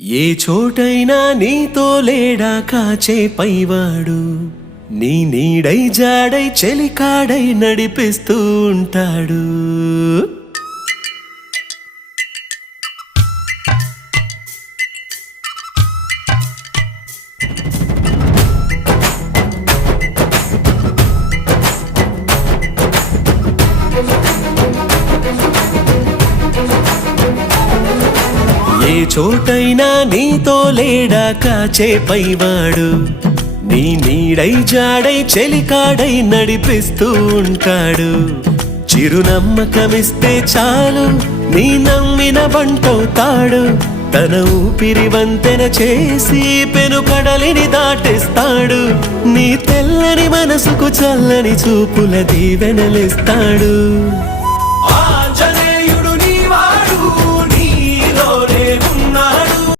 ఏ చోటైనా నీతో లేడా కాచే పైవాడు, నీ నీడై జాడై చెలికాడై నడిపిస్తూ ఉంటాడు. ఏ చోటైనా నీతో లేడా కాచే పైవాడు, నీ నీడై జాడై చెలికాడై నడిపిస్తూ ఉంటాడు. చిరునమ్మకమిస్తే చాలు నీ నమ్మిన బంటవుతాడు. తన ఊపిరి వంతెన చేసి పెను కడలిని దాటేస్తాడు. నీ తెల్లని మనసుకు చల్లని చూపుల దీవెనలిస్తాడు.